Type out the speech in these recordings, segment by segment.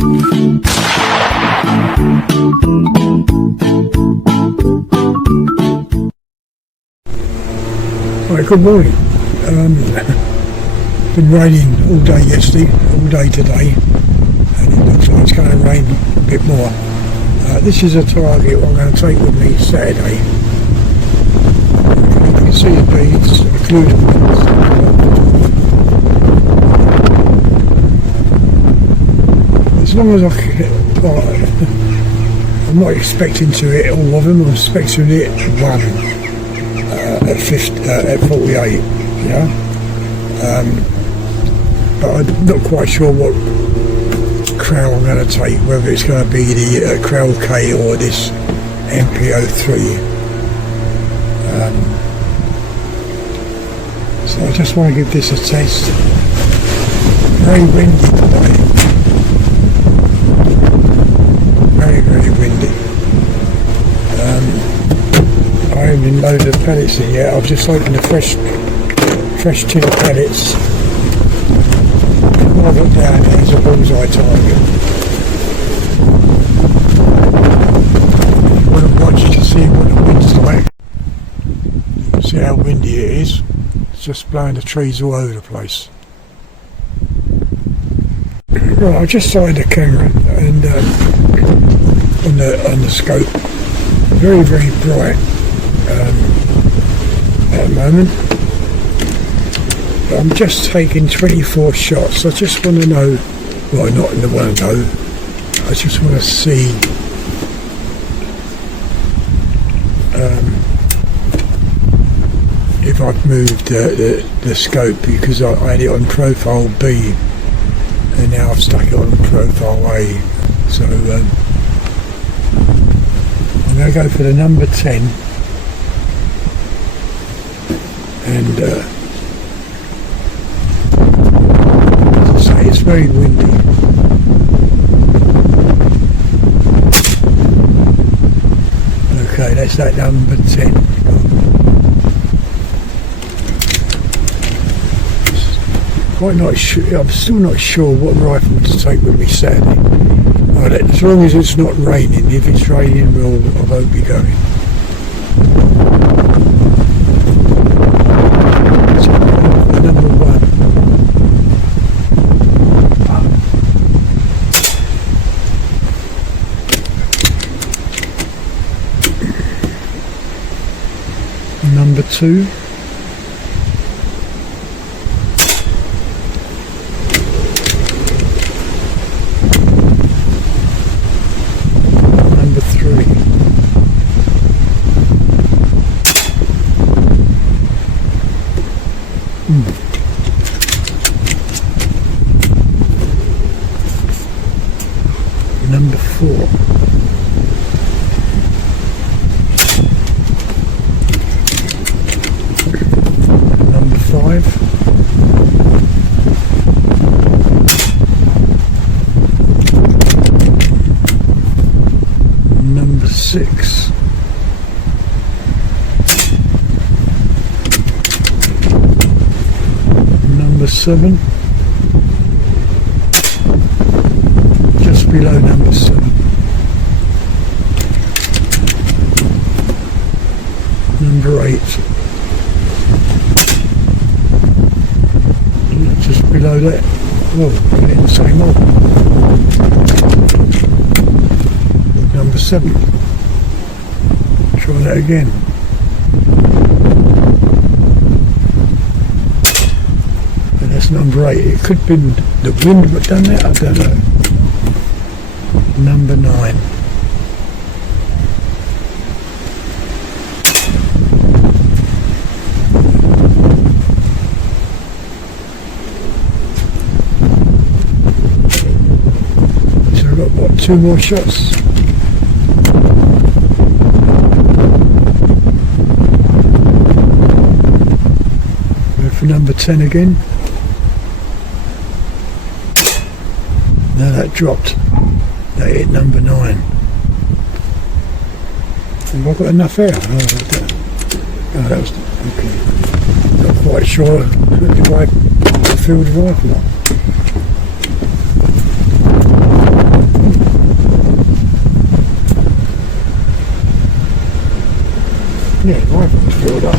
Right, good morning. Been raining all day yesterday, all day today, and it looks like it's going to rain a bit more. This is a target I'm going to take with me Saturday. You can see the beads, including as long as I can, I'm not expecting to hit all of them. I'm expecting to hit one. At 48, yeah. But I'm not quite sure what crown I'm going to take, whether it's going to be the Crown K or this MPO3. So I just want to give this a test. Very windy today. Very, very windy. I haven't been loaded the pellets in yet. I've just opened a fresh tin of pellets. What I've got down here is a bullseye target. I want to watch to see what the wind's like. See how windy it is. It's just blowing the trees all over the place. Right, I just signed the camera and on the scope. Very, very bright. At the moment, but I'm just taking 24 shots. I just want to know, well, not in the one go, I just want to see if I've moved the scope, because I had it on profile B and now I've stuck it on profile A. So I'm going to go for the number 10. And as I say, it's very windy. Okay, that's that number 10. Quite not sure. I'm still not sure what rifle to take with me Saturday. Right, as long as it's not raining. If it's raining, I won't be going. Number 2. Number 3. Number 4. Number 6. Number 7. Just below number 7. Number 8. Just below that. Oh, we're in the same order. Number 7. Try that again. And that's number 8. It could have been the wind that done that, I don't know. Number 9. So I've got what, 2 more shots? For number 10 again. No, that dropped. That hit number 9. Have I got enough air? Oh, that was okay. Not quite sure if I filled the rifle up. Yeah, rifle's filled up.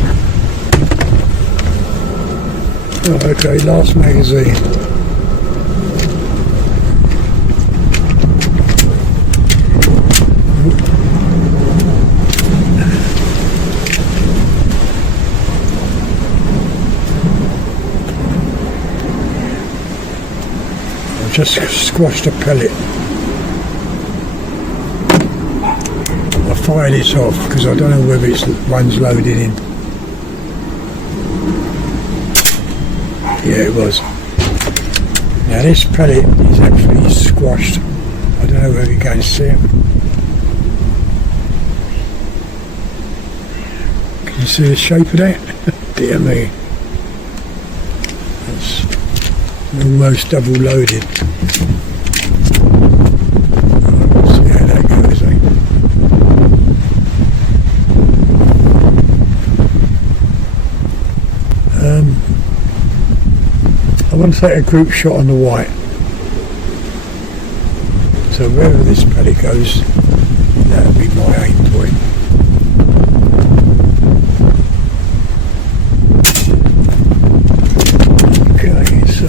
Oh, okay, last magazine. I've just squashed a pellet. I fired this off because I don't know whether it's one's loaded in. Yeah, it was. Now this pellet is actually squashed. I don't know whether you can see it. Can you see the shape of that? Dear me. It's almost double loaded. Right, see how that goes, eh? I want to take a group shot on the white. So wherever this pellet goes, that'll be my aim point. Okay, so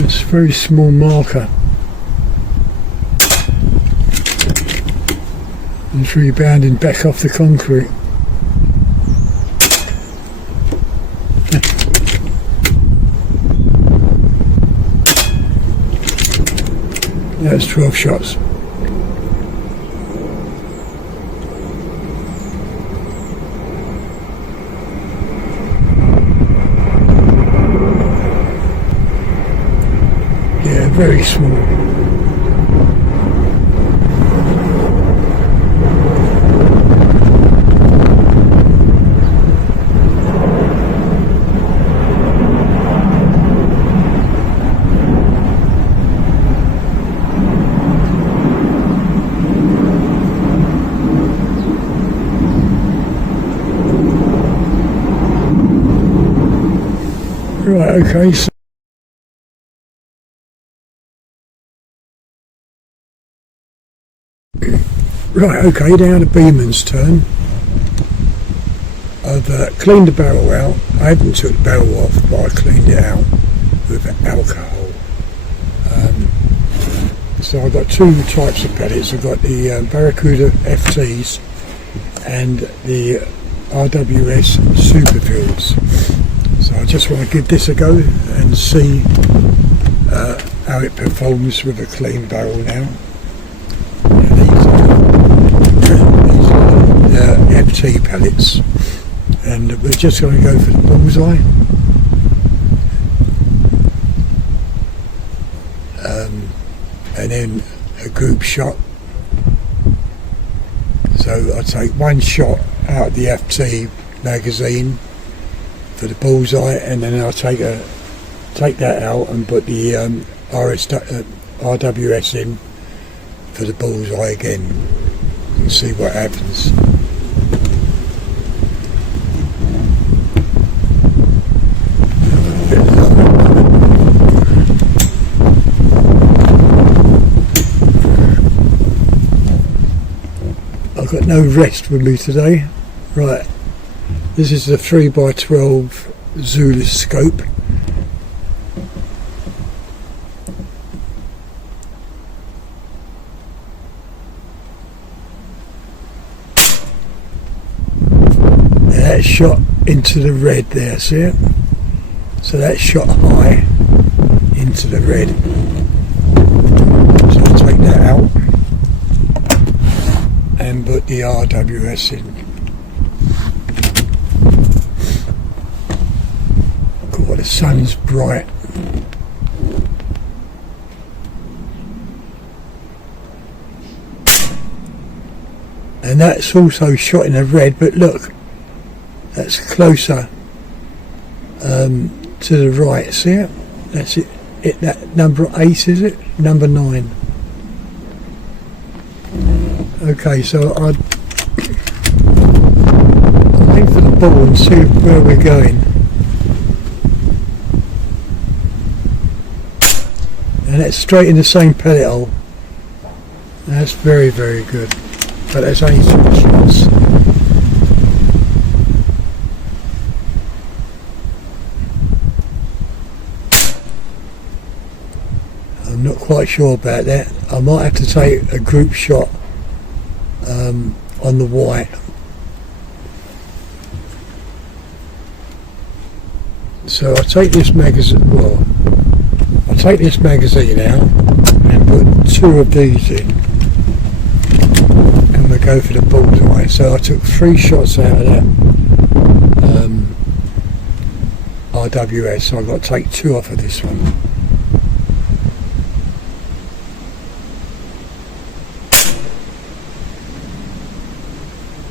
it's a very small marker. It's rebounding back off the concrete. That's 12 shots. Yeah, very small. Right, okay, so right, okay, now the Beeman's turn. I've cleaned the barrel out. I haven't took the barrel off, but I cleaned it out with alcohol. So I've got two types of pellets. I've got the Barracuda FTs and the RWS Superfields. So I just want to give this a go and see how it performs with a clean barrel now. These are FT pellets, and we're just going to go for the bullseye. And then a group shot. So I take one shot out of the FT magazine for the bullseye, and then I'll take that out and put the RWS in for the bullseye again and see what happens. I've got no rest with me today. Right, this is the 3x12 Zulus scope. That shot into the red there, see it? So that shot high into the red. So I'll take that out and put the RWS in. God, the sun's bright. and that's also shot in a red, but look, that's closer to the right. See it? That's it. That number 8, is it? Number 9. Okay, so I'll aim for the ball and see where we're going. And that's straight in the same pellet hole. That's very, very good. But that's only 3 shots. I'm not quite sure about that. I might have to take a group shot on the white. So I take this magazine. Well, I take this magazine out and put 2 of these in, and we go for the bullseye. So I took 3 shots out of that RWS. So I've got to take 2 off of this one.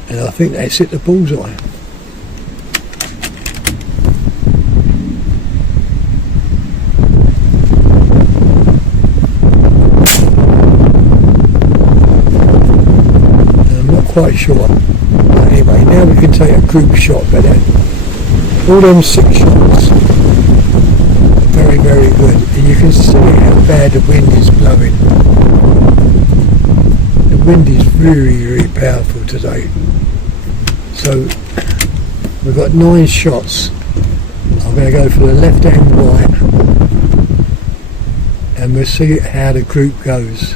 And I think that's hit the bullseye. I'm not quite sure. But anyway, now we can take a group shot, but all them 6 shots are very, very good. And you can see how bad the wind is blowing. The wind is really, really powerful today. So we've got 9 shots. I'm going to go for the left and right, and we'll see how the group goes.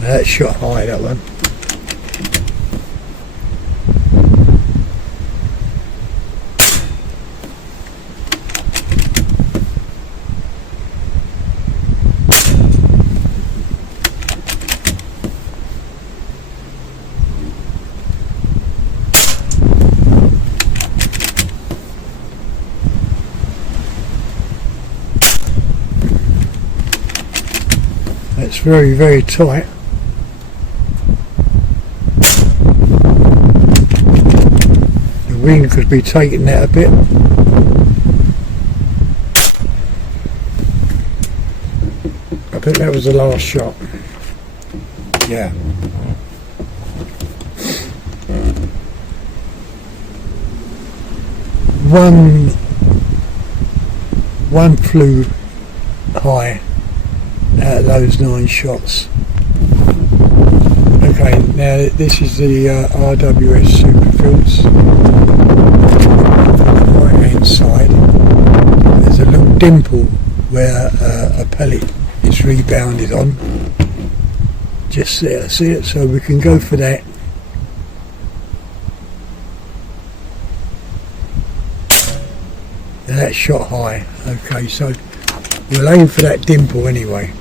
That shot high, that one. That's very, very tight. The wind could be taking that a bit. I think that was the last shot. Yeah. One flew high out of those 9 shots. Okay, now this is the RWS Superfields. Right hand side, there's a little dimple where a pellet is rebounded on. Just there, see it? So we can go for that. And that's shot high. Okay, so we'll aim for that dimple anyway.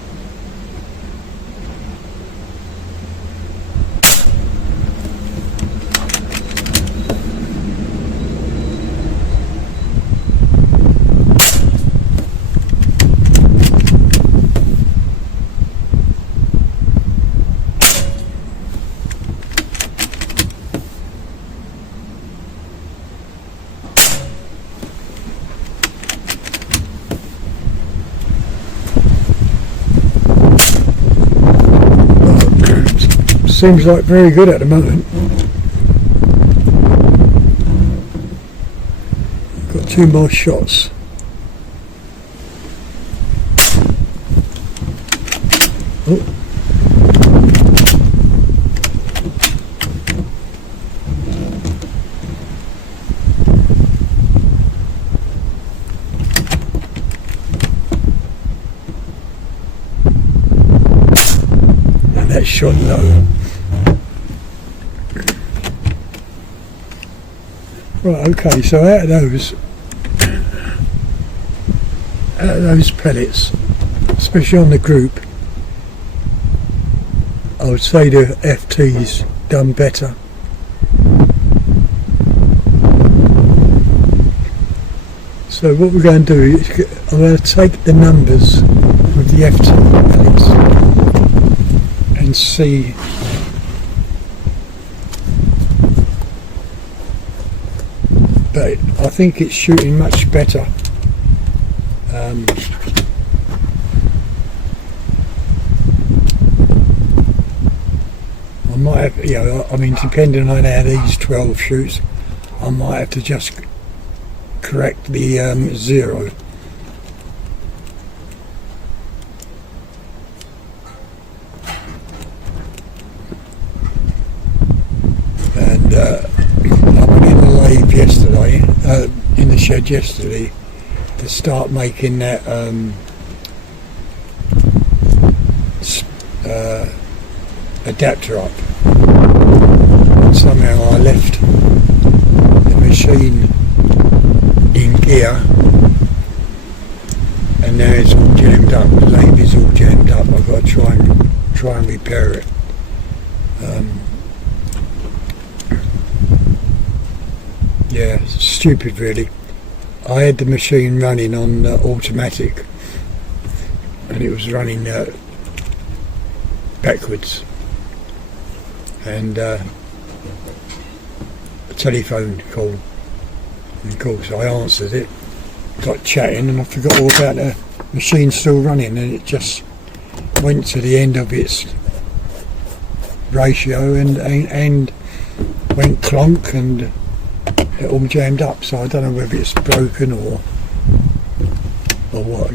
Seems like very good at the moment. Got 2 more shots. Oh. And that shot low. Right, okay, so out of those pellets, especially on the group, I I would say the FT's done better. So what we're going to do is I'm going to take the numbers with the FT pellets and see but I think it's shooting much better. I might have, I mean, depending on how these 12 shoots, I might have to just correct the 0. And I went in the lathe yesterday, in the shed yesterday, to start making that adapter up. And somehow I left the machine in gear, and now it's all jammed up. The lathe is all jammed up. I've got to try and repair it. Yeah, it's stupid really. I had the machine running on automatic, and it was running backwards, and a telephone call. And of course I answered it, got chatting, and I forgot all about the machine still running, and it just went to the end of its ratio and went clonk, and it all jammed up. So I don't know whether it's broken or what,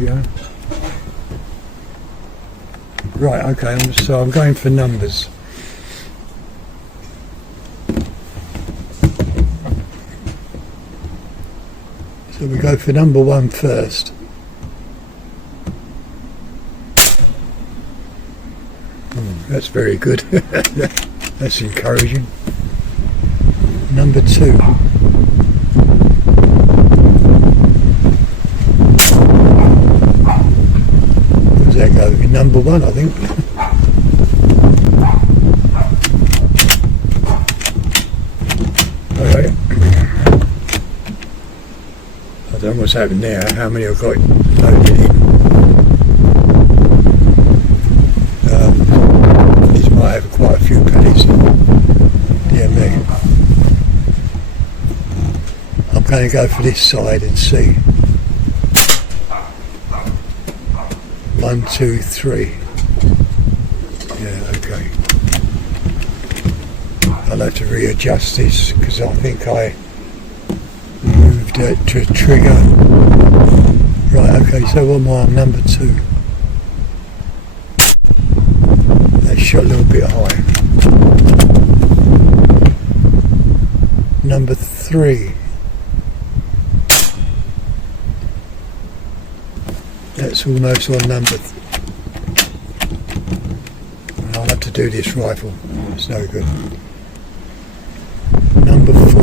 Right, okay, so I'm going for numbers. So we go for number 1 first. That's very good. That's encouraging. Number 2. Where does that go? In number 1, I think. Alright. I don't know what's happened there, how many I've got loaded in. These might have quite a few pellets in. Dear me. I'm going to go for this side and see. 1, 2, 3. Yeah, okay. I'll have to readjust this because I think I moved it to trigger. Right, okay, so what am I on? Number 2. That shot a little bit high. Number 3. That's almost on number. I'll have to do this rifle. It's no good. Number 4.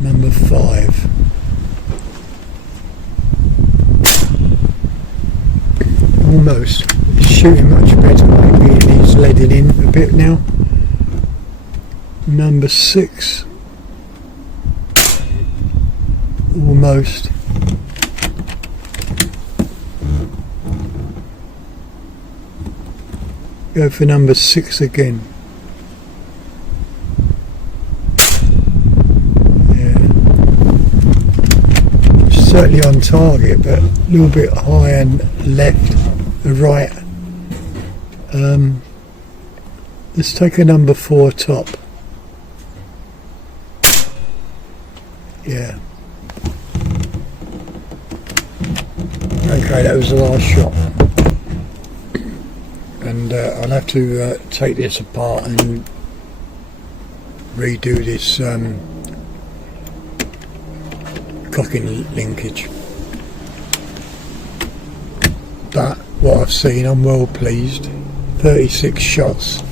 Number 5. Almost. It's shooting much better. Maybe it needs leading in a bit now. Number 6. Almost. Go for number 6 again. Certainly on target, but a little bit high and left, right. Let's take a number 4 top. Yeah. Okay, that was the last shot. And I'll have to take this apart and redo this cocking linkage, but what I've seen, I'm well pleased. 36 shots,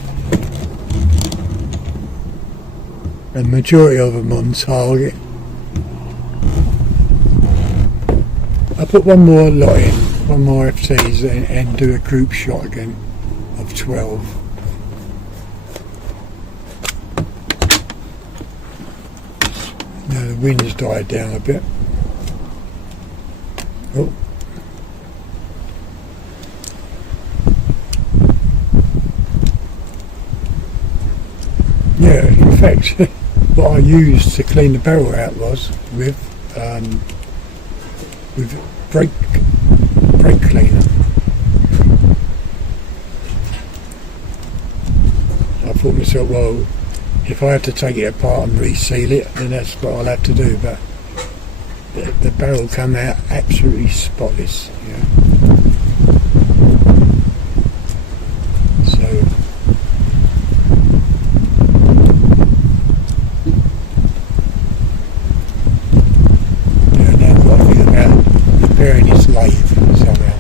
and majority of them on target. I put one more lot in, one more FTs, and do a group shot again of 12. Now the wind's died down a bit. Oh. Yeah, in fact, what I used to clean the barrel out was with brake cleaner. I thought to myself, well, if I have to take it apart and reseal it, then that's what I'll have to do. But the barrel come out absolutely spotless. Yeah. So. Repairing his lathe somehow.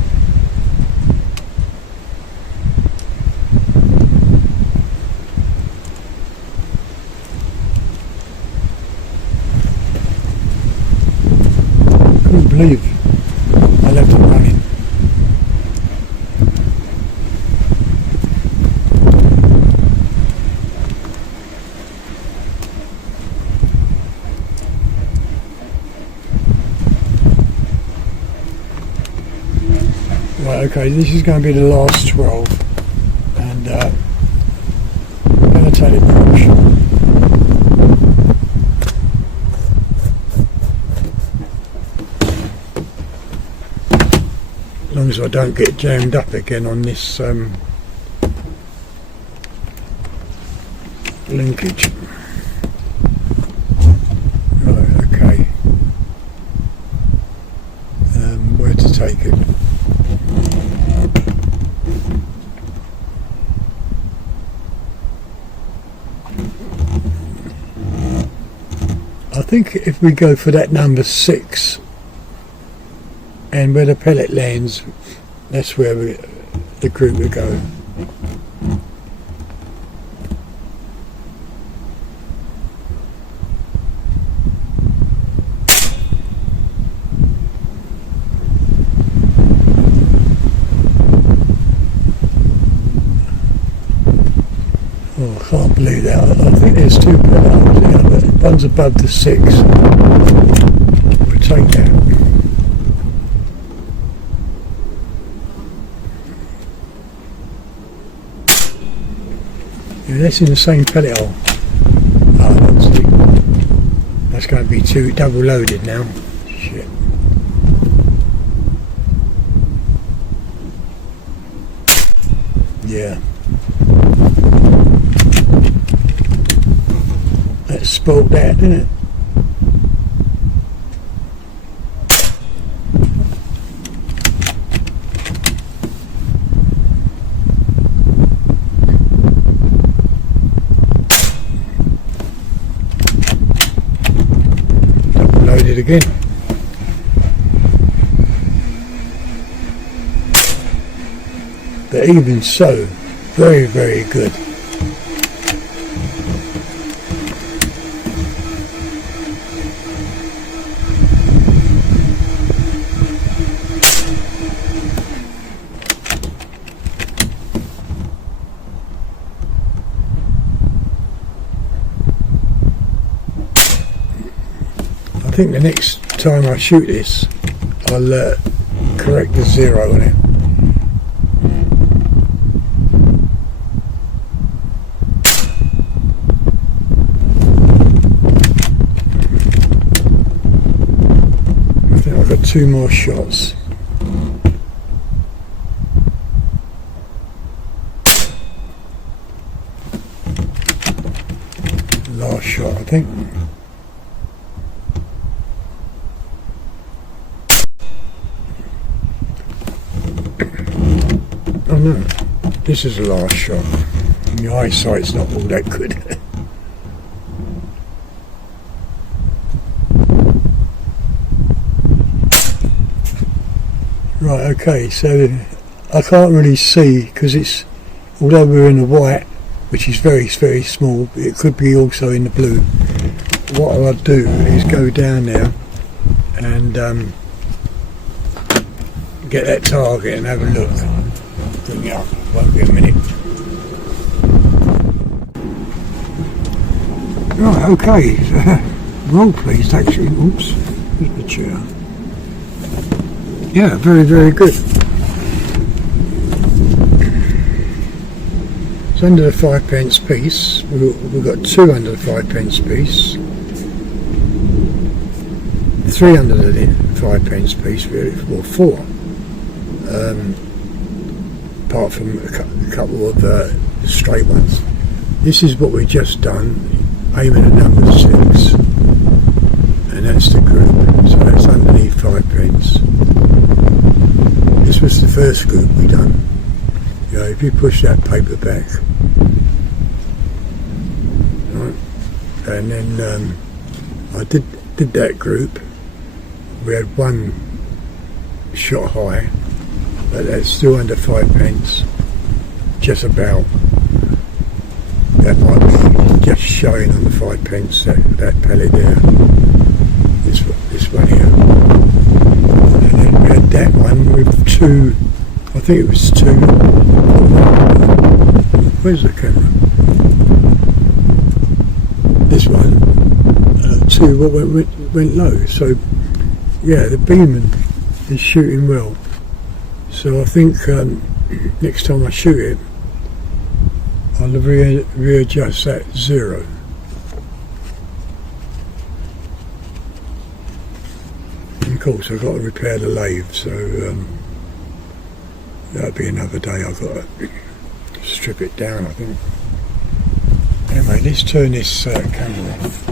Couldn't believe I left it running. Right, okay, this is going to be the last 12, and I'm going to take it approach. As long as I don't get jammed up again on this linkage. Right, okay. Where to take it? I think if we go for that number 6 and where the pellet lands, that's where the group will go. Oh, I can't believe that. I think there's 2 pellet holes there, but one's above the 6. We'll take that. Yeah, that's in the same pellet hole. Oh, that's going to be 2 double loaded now. Shit. Yeah. That spoke that, didn't it? Double loaded again. But even so, very, very good. I think the next time I shoot this, I'll correct the 0 on it. I think I've got 2 more shots. Last shot, I think. Oh no, this is the last shot. My eyesight's not all that good. Right, okay, so I can't really see because it's, although we're in the white, which is very, very small. It could be also in the blue. What I'll do is go down now and get that target and have a look. Bring it up, won't be a minute. Right, okay. Well pleased actually. Oops, here's the chair. Yeah, very, very good. It's under the 5p piece. We've got 2 under the 5p piece. 3 under the 5p piece, or 4. Apart from a couple of straight ones. This is what we've just done, aiming at number 6, and that's the group, so that's underneath 5p. This was the first group we done. You know, if you push that paper back, right, and then I did that group. We had 1 shot high, but that's still under 5p, just about. That might be just showing on the 5p, that pallet there, this one here. And then we had that one with 2, I think it was 2, where's the camera? This one, 2 what went low, so yeah, the Beeman is shooting well. So I think next time I shoot it, I'll readjust that 0. And of course I've got to repair the lathe, so that'll be another day. I've got to strip it down, I think. Anyway, let's turn this camera off.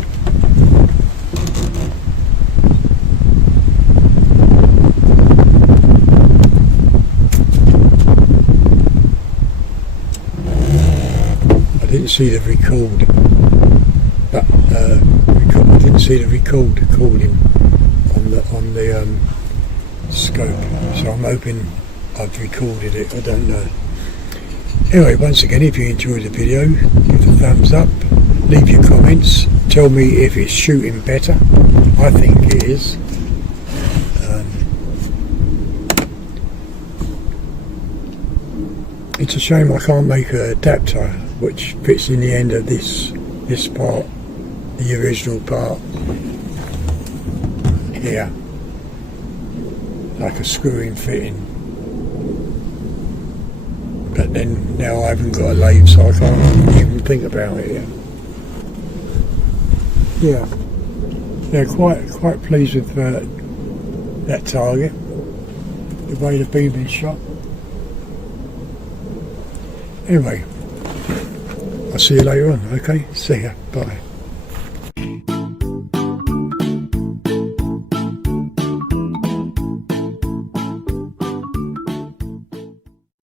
I didn't see the record, but I didn't see the recording on the scope. So I'm hoping I've recorded it. I don't know. Anyway, once again, if you enjoyed the video, give it a thumbs up, leave your comments, tell me if it's shooting better. I think it is. It's a shame I can't make an adapter which fits in the end of this part, the original part here, like a screw-in fitting. But then now I haven't got a lathe, so I can't even think about it yet. Yeah, quite pleased with that target, the way the Beeman shot. Anyway, I'll see you later on. Okay, see ya, bye.